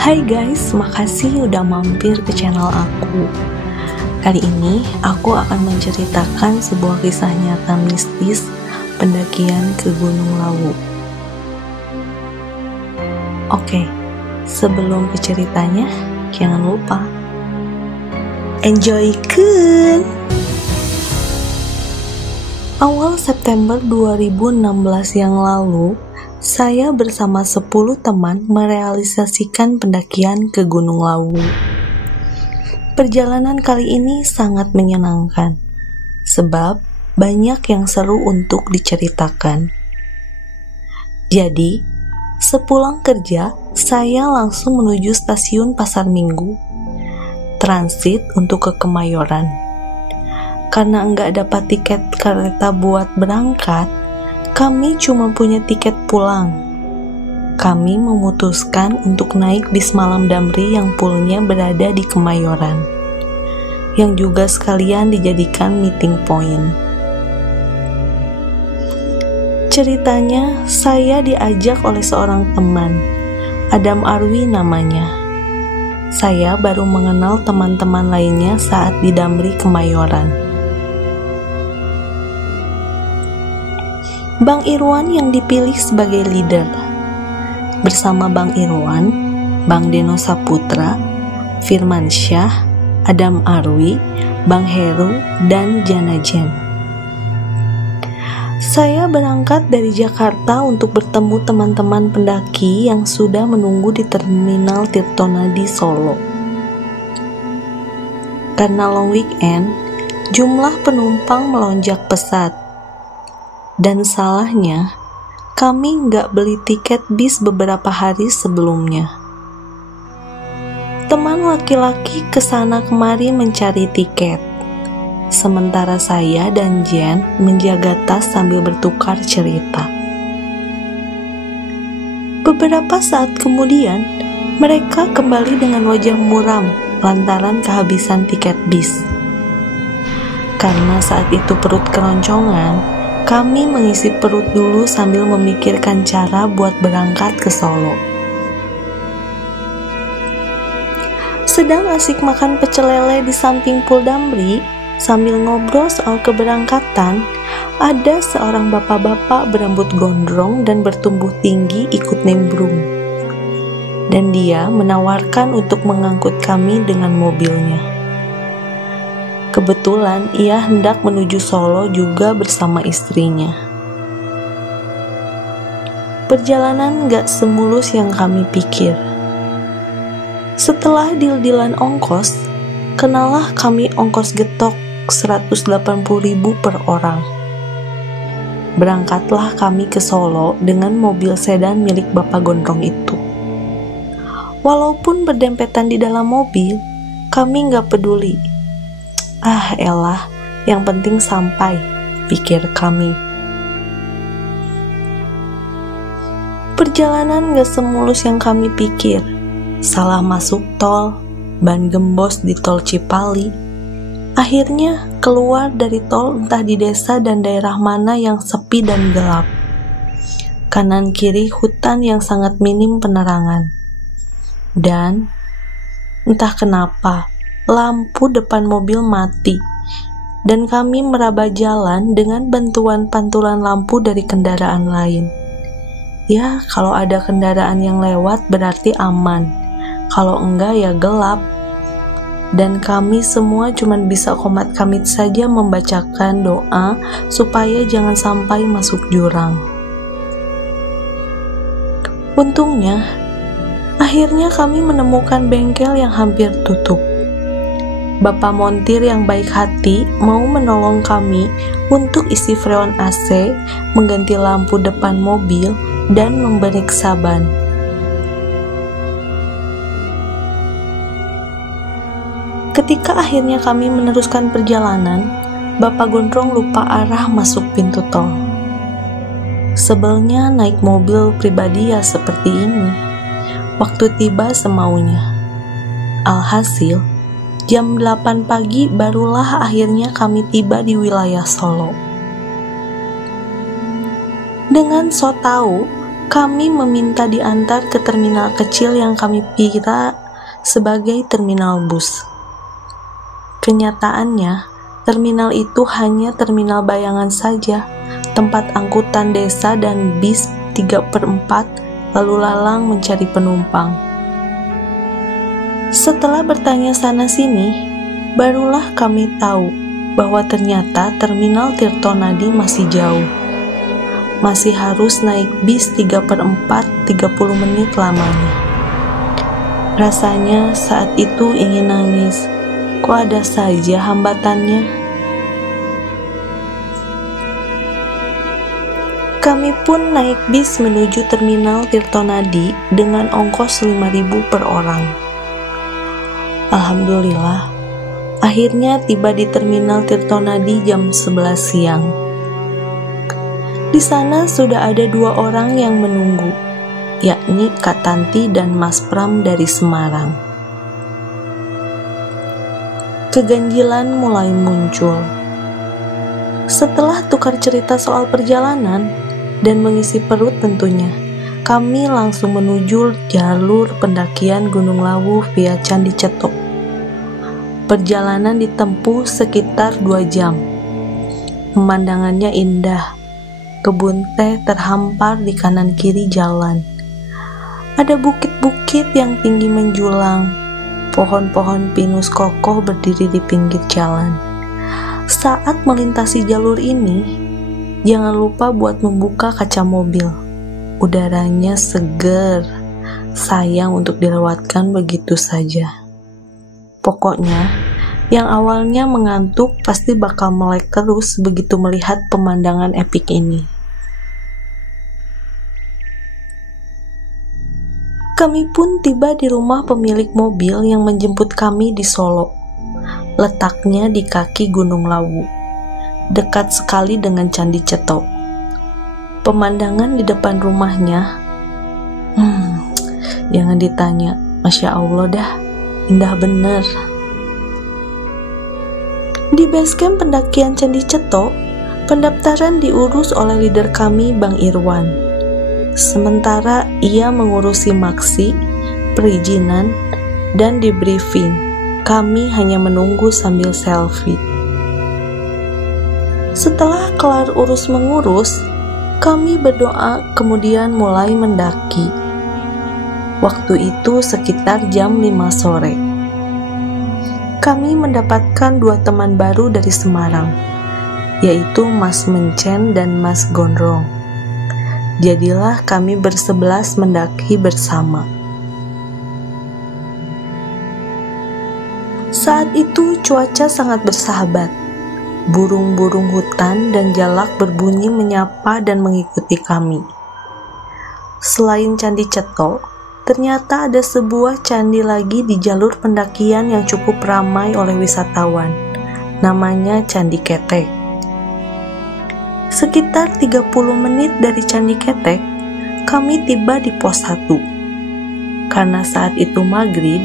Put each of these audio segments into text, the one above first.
Hai guys, makasih udah mampir ke channel aku. Kali ini aku akan menceritakan sebuah kisah nyata mistis pendakian ke Gunung Lawu. Oke, sebelum ke ceritanya, jangan lupa enjoykan! Awal September 2016 yang lalu, saya bersama 10 teman merealisasikan pendakian ke Gunung Lawu. Perjalanan kali ini sangat menyenangkan, sebab banyak yang seru untuk diceritakan. Jadi, sepulang kerja, saya langsung menuju stasiun Pasar Minggu, transit untuk ke Kemayoran. Karena nggak dapat tiket kereta buat berangkat, kami cuma punya tiket pulang. Kami memutuskan untuk naik bis malam Damri yang poolnya berada di Kemayoran, yang juga sekalian dijadikan meeting point. Ceritanya, saya diajak oleh seorang teman, Adam Arwi namanya. Saya baru mengenal teman-teman lainnya saat di Damri Kemayoran. Bang Irwan yang dipilih sebagai leader. Bersama Bang Irwan, Bang Deno Saputra, Firman Syah, Adam Arwi, Bang Heru, dan Jana Jen. Saya berangkat dari Jakarta untuk bertemu teman-teman pendaki yang sudah menunggu di Terminal Tirtonadi Solo. Karena long weekend, jumlah penumpang melonjak pesat. Dan salahnya, kami nggak beli tiket bis beberapa hari sebelumnya. Teman laki-laki kesana kemari mencari tiket, sementara saya dan Jen menjaga tas sambil bertukar cerita. Beberapa saat kemudian, mereka kembali dengan wajah muram lantaran kehabisan tiket bis. Karena saat itu perut keroncongan, kami mengisi perut dulu sambil memikirkan cara buat berangkat ke Solo. Sedang asik makan pecel lele di samping pool Damri, sambil ngobrol soal keberangkatan, ada seorang bapak-bapak berambut gondrong dan bertumbuh tinggi ikut nimbrung. Dan dia menawarkan untuk mengangkut kami dengan mobilnya. Kebetulan ia hendak menuju Solo juga bersama istrinya. Perjalanan gak semulus yang kami pikir. Setelah deal-dealan ongkos, kenalah kami ongkos getok 180.000 per orang. Berangkatlah kami ke Solo dengan mobil sedan milik Bapak Gondrong itu. Walaupun berdempetan di dalam mobil, kami gak peduli. Ah elah, yang penting sampai, pikir kami. Perjalanan gak semulus yang kami pikir. Salah masuk tol, ban gembos di tol Cipali. Akhirnya keluar dari tol entah di desa dan daerah mana yang sepi dan gelap. Kanan kiri hutan yang sangat minim penerangan. Dan entah kenapa, lampu depan mobil mati, dan kami meraba jalan dengan bantuan pantulan lampu dari kendaraan lain. Ya, kalau ada kendaraan yang lewat berarti aman, kalau enggak ya gelap. Dan kami semua cuma bisa komat kamit saja membacakan doa supaya jangan sampai masuk jurang. Untungnya, akhirnya kami menemukan bengkel yang hampir tutup. Bapak montir yang baik hati mau menolong kami untuk isi freon AC, mengganti lampu depan mobil, dan memeriksa ban. Ketika akhirnya kami meneruskan perjalanan, Bapak Gondrong lupa arah masuk pintu tol. Sebelnya naik mobil pribadi ya seperti ini. Waktu tiba semaunya. Alhasil, jam 8 pagi barulah akhirnya kami tiba di wilayah Solo. Dengan so tahu Kami meminta diantar ke terminal kecil yang kami kira sebagai terminal bus. Kenyataannya, terminal itu hanya terminal bayangan saja, tempat angkutan desa dan bis 3/4 lalu lalang mencari penumpang. Setelah bertanya sana-sini, barulah kami tahu bahwa ternyata terminal Tirtonadi masih jauh. Masih harus naik bis 3/4 30 menit lamanya. Rasanya saat itu ingin nangis. Kok ada saja hambatannya? Kami pun naik bis menuju terminal Tirtonadi dengan ongkos 5.000 per orang. Alhamdulillah, akhirnya tiba di terminal Tirtonadi jam 11 siang. Di sana sudah ada 2 orang yang menunggu, yakni Kak Tanti dan Mas Pram dari Semarang. Keganjilan mulai muncul. Setelah tukar cerita soal perjalanan dan mengisi perut tentunya, kami langsung menuju jalur pendakian Gunung Lawu via Candi Cetok. Perjalanan ditempuh sekitar 2 jam. Pemandangannya indah. Kebun teh terhampar di kanan kiri jalan. Ada bukit-bukit yang tinggi menjulang. Pohon-pohon pinus kokoh berdiri di pinggir jalan. Saat melintasi jalur ini, jangan lupa buat membuka kaca mobil. Udaranya seger, sayang untuk dilewatkan begitu saja. Pokoknya, yang awalnya mengantuk pasti bakal melek terus begitu melihat pemandangan epik ini. Kami pun tiba di rumah pemilik mobil yang menjemput kami di Solo. Letaknya di kaki Gunung Lawu, dekat sekali dengan Candi Cetok. Pemandangan di depan rumahnya, jangan ditanya, Masya Allah dah, indah bener. Di basecamp pendakian Candi Cetok, pendaftaran diurus oleh leader kami, Bang Irwan. Sementara ia mengurusi maksi, perizinan, dan debriefing, kami hanya menunggu sambil selfie. Setelah kelar urus mengurus, kami berdoa kemudian mulai mendaki. Waktu itu sekitar jam 5 sore. Kami mendapatkan 2 teman baru dari Semarang, yaitu Mas Mencen dan Mas Gondrong. Jadilah kami bersebelas mendaki bersama. Saat itu cuaca sangat bersahabat. Burung-burung hutan dan jalak berbunyi menyapa dan mengikuti kami. Selain Candi Cetok, ternyata ada sebuah candi lagi di jalur pendakian yang cukup ramai oleh wisatawan. Namanya Candi Ketek. Sekitar 30 menit dari Candi Ketek, kami tiba di pos 1. Karena saat itu maghrib,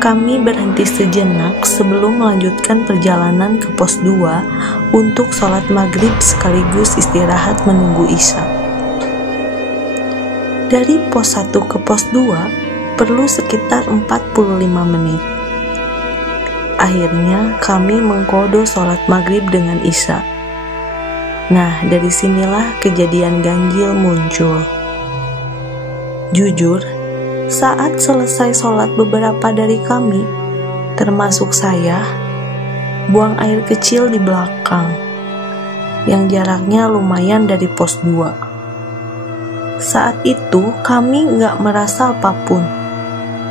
kami berhenti sejenak sebelum melanjutkan perjalanan ke pos 2 untuk sholat maghrib sekaligus istirahat menunggu isya. Dari pos 1 ke pos 2 perlu sekitar 45 menit. Akhirnya kami mengkodo sholat maghrib dengan isya. Nah, dari sinilah kejadian ganjil muncul. Jujur, saat selesai sholat beberapa dari kami, termasuk saya, buang air kecil di belakang, yang jaraknya lumayan dari pos 2. Saat itu kami nggak merasa apapun.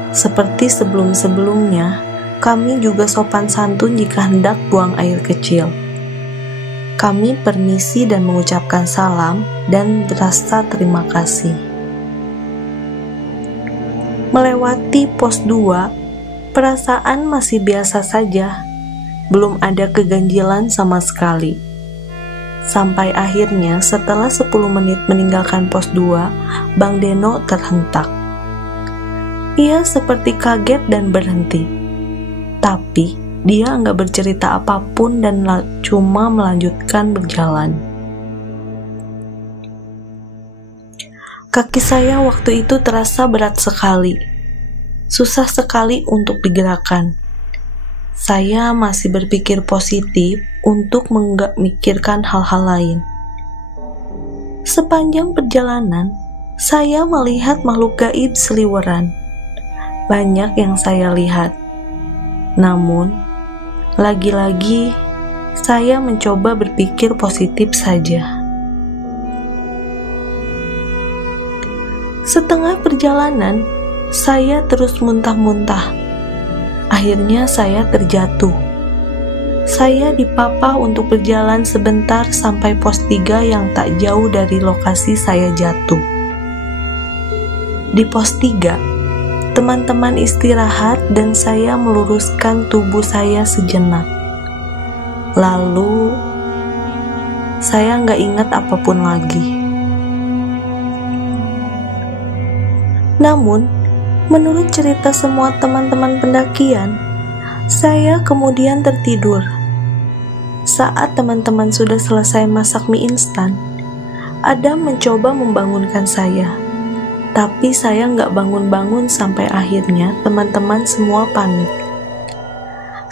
Seperti sebelum-sebelumnya, kami juga sopan santun jika hendak buang air kecil. Kami permisi dan mengucapkan salam dan berasa terima kasih. Melewati pos 2, perasaan masih biasa saja, belum ada keganjilan sama sekali. Sampai akhirnya setelah 10 menit meninggalkan pos 2, Bang Deno terhentak. Ia seperti kaget dan berhenti. Tapi dia nggak bercerita apapun dan cuma melanjutkan berjalan. Kaki saya waktu itu terasa berat sekali. Susah sekali untuk digerakkan. Saya masih berpikir positif untuk enggak mikirkan hal-hal lain. Sepanjang perjalanan, saya melihat makhluk gaib seliweran. Banyak yang saya lihat. Namun, lagi-lagi saya mencoba berpikir positif saja. Setengah perjalanan, saya terus muntah-muntah. Akhirnya saya terjatuh. Saya dipapa untuk berjalan sebentar sampai pos 3 yang tak jauh dari lokasi saya jatuh. Di pos 3, teman-teman istirahat dan saya meluruskan tubuh saya sejenak. Lalu, saya nggak ingat apapun lagi. Namun, menurut cerita semua teman-teman pendakian, saya kemudian tertidur. Saat teman-teman sudah selesai masak mie instan, Adam mencoba membangunkan saya. Tapi saya nggak bangun-bangun sampai akhirnya teman-teman semua panik.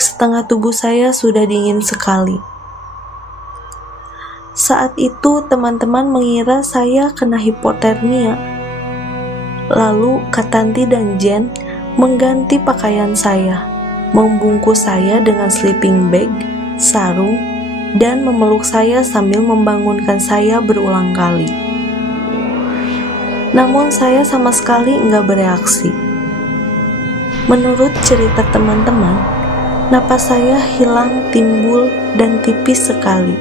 Setengah tubuh saya sudah dingin sekali. Saat itu teman-teman mengira saya kena hipotermia. Lalu Katanti dan Jen mengganti pakaian saya, membungkus saya dengan sleeping bag, sarung, dan memeluk saya sambil membangunkan saya berulang kali. Namun saya sama sekali nggak bereaksi. Menurut cerita teman-teman, napas saya hilang timbul dan tipis sekali.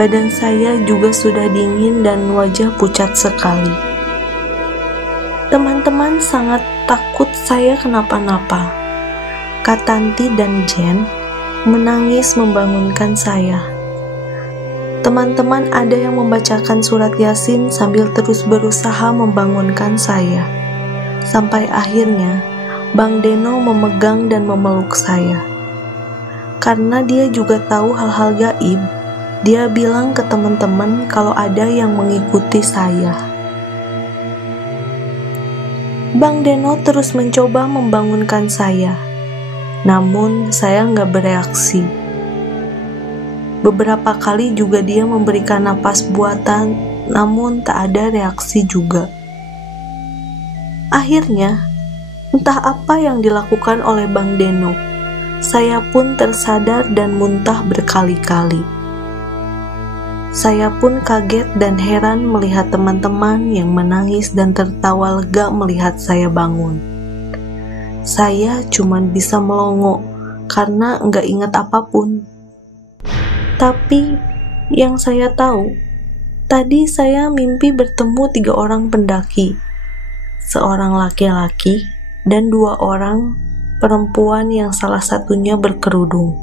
Badan saya juga sudah dingin dan wajah pucat sekali. Teman-teman sangat takut saya kenapa-napa. Katanti dan Jen menangis membangunkan saya. Teman-teman ada yang membacakan surat Yasin sambil terus berusaha membangunkan saya. Sampai akhirnya, Bang Deno memegang dan memeluk saya. Karena dia juga tahu hal-hal gaib, dia bilang ke teman-teman kalau ada yang mengikuti saya. Bang Deno terus mencoba membangunkan saya, namun saya nggak bereaksi. Beberapa kali juga dia memberikan napas buatan, namun tak ada reaksi juga. Akhirnya, entah apa yang dilakukan oleh Bang Deno, saya pun tersadar dan muntah berkali-kali. Saya pun kaget dan heran melihat teman-teman yang menangis dan tertawa lega melihat saya bangun. Saya cuma bisa melongo karena nggak ingat apapun. Tapi yang saya tahu, tadi saya mimpi bertemu 3 orang pendaki, seorang laki-laki dan 2 orang perempuan yang salah satunya berkerudung.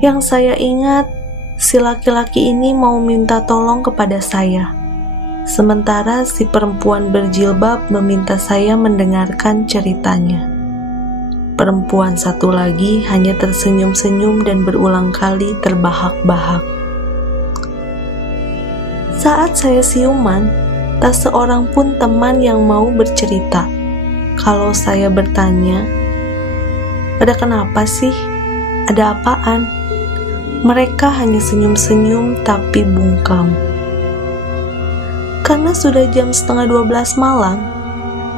Yang saya ingat, si laki-laki ini mau minta tolong kepada saya, sementara si perempuan berjilbab meminta saya mendengarkan ceritanya. Perempuan satu lagi hanya tersenyum-senyum dan berulang kali terbahak-bahak. Saat saya siuman, tak seorang pun teman yang mau bercerita. Kalau saya bertanya, "Pada kenapa sih? Ada apaan?" Mereka hanya senyum-senyum tapi bungkam. Karena sudah jam 11:30 malam,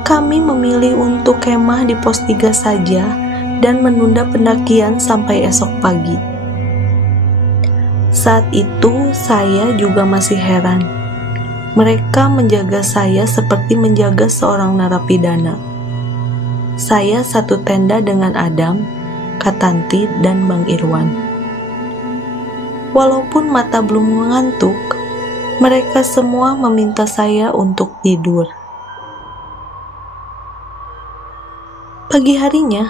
kami memilih untuk kemah di pos 3 saja dan menunda pendakian sampai esok pagi. Saat itu saya juga masih heran. Mereka menjaga saya seperti menjaga seorang narapidana. Saya satu tenda dengan Adam, Katanti, dan Bang Irwan. Walaupun mata belum mengantuk, mereka semua meminta saya untuk tidur. Pagi harinya,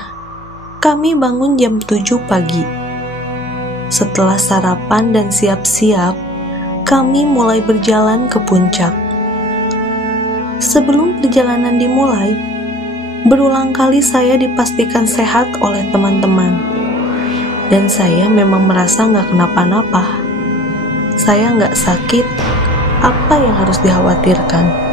kami bangun jam 7 pagi. Setelah sarapan dan siap-siap, kami mulai berjalan ke puncak. Sebelum perjalanan dimulai, berulang kali saya dipastikan sehat oleh teman-teman. Dan saya memang merasa nggak kenapa-napa. Saya nggak sakit, apa yang harus dikhawatirkan?